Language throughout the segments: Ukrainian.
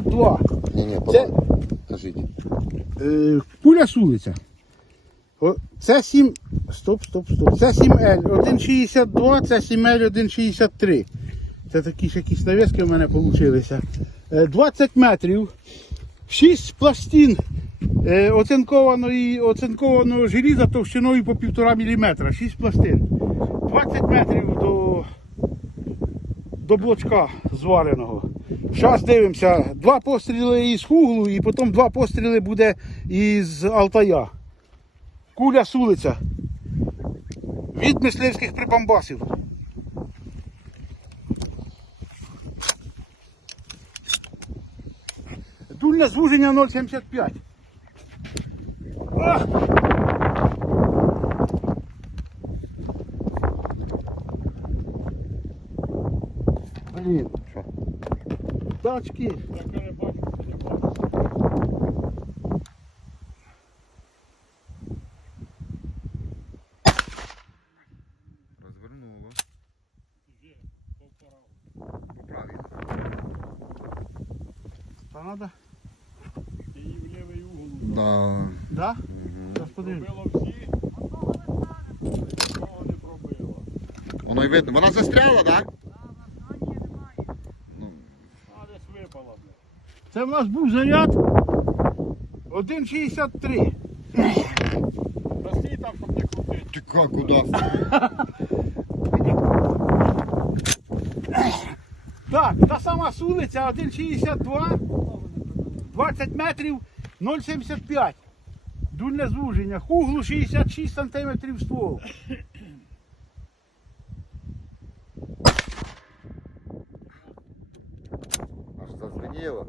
Два. Ні, ні, Це- Кажіть. Е, Пуля сулиця. О, Це 7. Стоп, стоп, стоп. Це 7Л 1,62, це 7Л 1,63. Це такі ж якісь навіски в мене вийшли. 20 метрів. 6 пластин е, оцинкованої, оцинкованого желіза товщиною по 1,5 мм. 6 пластин. 20 метрів до, до блочка звареного. Зараз дивимося, два постріли із хуглу і потім два постріли буде із Алтая. Куля сулиця. Від мисливських прибамбасів. Дульне звуження 0,75. Блін. Що? Тачки. Розвернуло. Поправив. Та надо? Її в лівий угол Да. Да? Подивимось. пробило всі, нікого не пробило. Воно й видно. Вона застряла, так? Ну, А десь випало, бля. Це в нас був заряд 1,63. Та стій там, щоб не крутити. ти як, куди? Так, та сама сулиця 1,62, 20 метрів 0,75. Дульне звуження. Хуглу 66 сантиметрів ствол. Аж зазвеніло.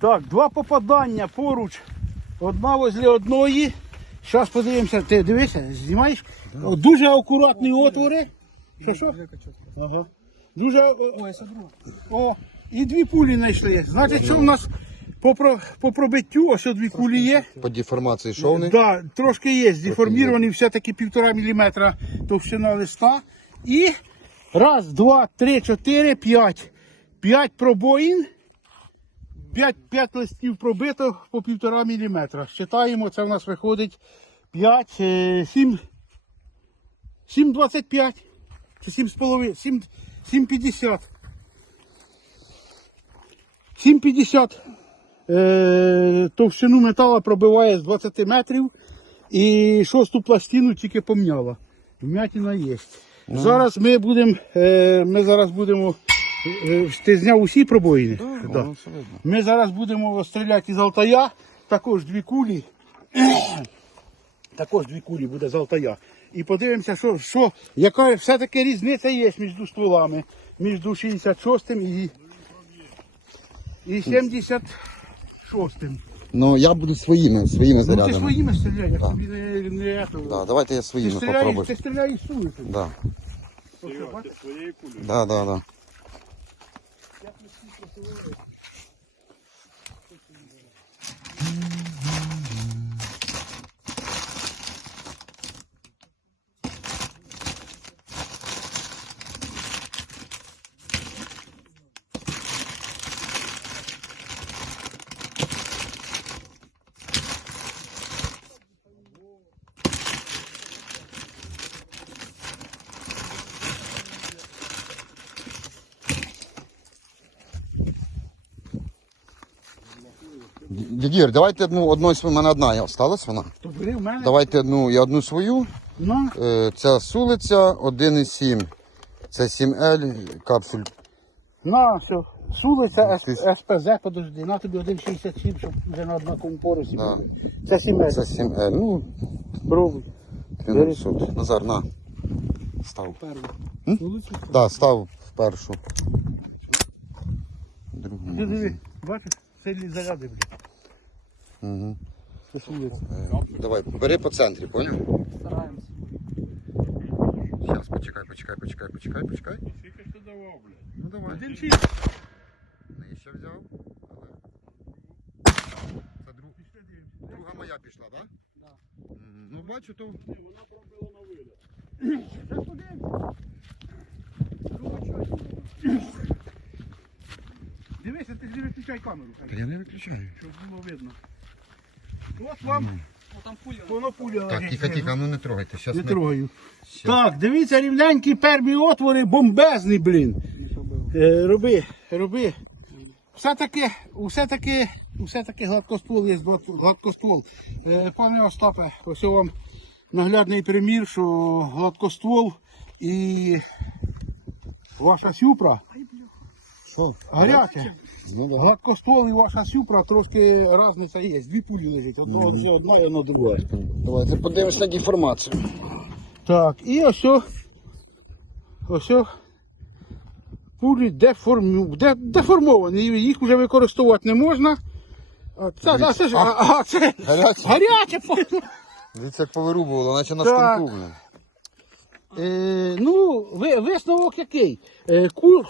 Так, два попадання поруч. Одна возле одної. Зараз подивимося, ти дивися, знімаєш? О, Дуже акуратні отвори. Що що? Ага. Дуже. О, о, і дві пулі знайшли. Значить, що в нас по, про- по пробиттю, ось дві кулі є. По деформації шовни. Да, трошки є, здеформіровані все-таки півтора міліметра товщина листа. І раз, два, три, чотири, п'ять. П'ять пробоїн. П'ять, п'ять листів пробито по півтора міліметра. Считаємо, це в нас виходить 5, 7, 7,25. Чи 7,5, 7, 7,50. 7,50 е, товщину метала пробиває з 20 метрів і шосту пластину тільки помняла. Вмятина є. Зараз ми будемо, е, ми зараз будемо, ти зняв усі пробоїни? Да. Все видно. Ми зараз будемо стріляти з Алтая, також дві кулі. Також дві кулі буде з Алтая. І подивимося, що, що, яка все-таки різниця є між стволами, між 66 і, і 76. Ну, я буду своїми, своїми Ну ти своїми стріляй, як Да. тобі не, не. Да, давайте я Ти своїми стріляєш, попробую. ти стріляєш з вулиці. Да. Серйозно, ти своєю кулею. Да, да, да. Absolutely. Дідір, давайте одну, одну, у мене одна є, осталась вона. То бери в мене. Давайте одну, я одну свою. На. Е, Ця сулиця 1,7. Це 7L, капсуль. На, все. Сулиця Ти С- СПЗ, подожди, на тобі 1,67, щоб вже на однаковому поросі Да. були. Це 7 Це 7L. Ну, Пробуй. 1300. Назар, на. Став. Першу. Сулицю. Так, да, став в першу. Другу. Ти диви, бачиш, сильні заряди, блядь. Угу. Це сулиця. Давай, бери по центрі, поняв? Стараємося. Зараз, почекай, почекай, почекай, почекай, почекай. Скільки ж ти давав, блядь? Ну давай. Один шість. Не ще взяв. Але... Це друг. своя пішла, так? Да. Мгм. Ну бачу, то Вона пробила на виліт. Зараз подивимося. Другого чого? Дивися, ти ж не виключай камеру, хай, я не виключаю. щоб було видно. От вам О, там пуля. воно пуля. Так, тихо, тихо, ну не трогайте. Щас Не ми... трогаю. Так, дивіться, рівненькі пермі отвори, бомбезні, блін. Е, роби, роби. Все-таки, все-таки, все-таки гладкоствол є гладкоствол. Е, пане Остапе, ось вам наглядний примір, що гладкоствол і ваша сюпра гаряче. Ну, да. Гладкоствол і ваша сюпра трошки різниця є. Дві пулі лежить. Одна вже одна і одна друга. Давайте подивимось на деформацію. Так, і ось ось пулі деформу, де, деформовані, їх вже використовувати не можна. А це, а, це, ж- а, а, це Гаряче? гаряче. Дивіться, як повирубувало, наче на станку. Е, ну, ви, висновок який? Е,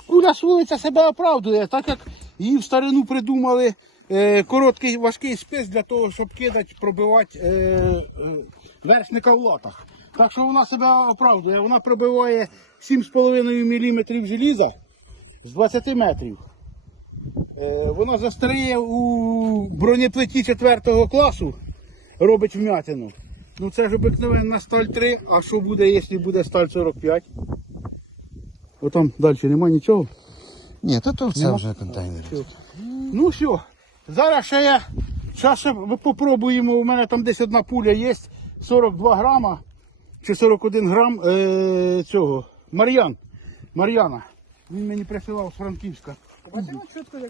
куля з вулиця себе оправдує, так як її в старину придумали е, короткий важкий спис для того, щоб кидати, пробивати е, е, вершника в лотах. Так що вона себе оправдує. Вона пробиває 7,5 мм желіза з 20 метрів. Е, вона застряє у бронеплиті 4 класу, робить вмятину. Ну це ж обикновенна сталь 3, а що буде, якщо буде сталь 45? О там далі нема нічого. Ні, то, то це вже контейнер. Ну все, зараз ще я зараз ще ми попробуємо. У мене там десь одна пуля є 42 грама чи 41 грам е, цього. Мар'ян. Мар'яна. Він мені присилав з Франківська. Бачимо чітко, як